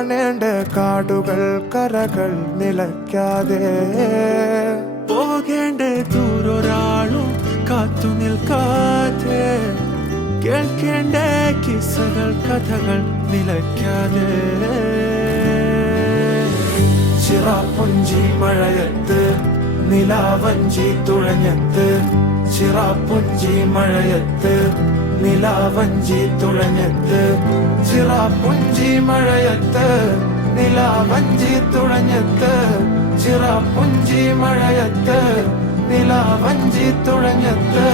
കാണേണ്ട കാടുകൾ കരകൾ നിലയ്ക്കാതെ പോകേണ്ട ദൂരൊരാളും കാത്തു നിൽക്കാതെ കേൾക്കേണ്ട കിസ്സകൾ കഥകൾ നിലയ്ക്കാതെ ചിറാപ്പുഞ്ചി മഴയത്ത് നിലാവഞ്ചി തുഴഞ്ഞത്ത് ചിറാപ്പുഞ്ചി മഴയത്ത് നിലാവഞ്ചി തുഴഞ്ഞത്ത് ചിറാപ്പുഞ്ചി മഴയത്ത് നിലാവഞ്ചി തുഴഞ്ഞത്ത് ചിറാപ്പുഞ്ചി മഴയത്ത് നിലാവഞ്ചി തുഴഞ്ഞത്ത്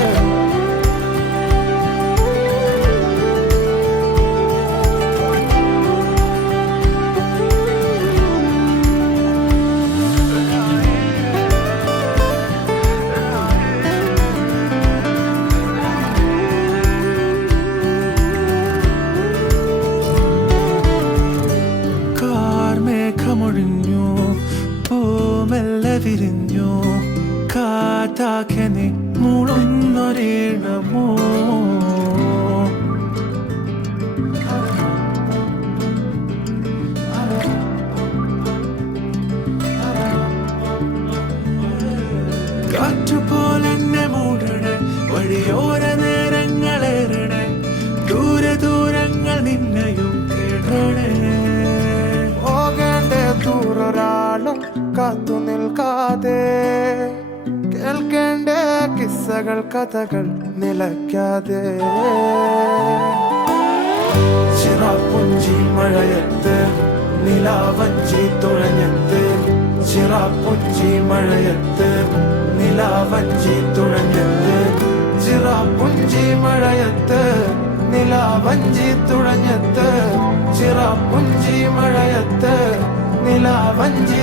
മേഘമൊഴിഞ്ഞു പൂമെല്ലെ വിരിഞ്ഞു കാറ്റാകെ നീ മൂളുന്നൊരീണമോ കാറ്റുപോലെന്നെ മൂടണേ വഴിയോര നേരങ്ങളേറണേ ദൂരെ ദൂരങ്ങൾ നിന്നെയും കേടണേ ദൂരൊരാളും കാത്തു നിൽക്കാതെ കേൾക്കേണ്ട കിസ്സകൾ കഥകൾ നിലയ്ക്കാതെ ചിറാപ്പുഞ്ചി മഴയത്ത് നിലാവഞ്ചി തുഴഞ്ഞത്ത് ചിറാപ്പുഞ്ചി മഴയത്ത് നിലാവഞ്ചി തുഴഞ്ഞത്ത് ചിറാപ്പുഞ്ചി മഴയത്ത് നിലാവഞ്ചി തുഴഞ്ഞത്ത് ചിറാപ്പുഞ്ചി മഴയത്ത് നിലാവഞ്ചി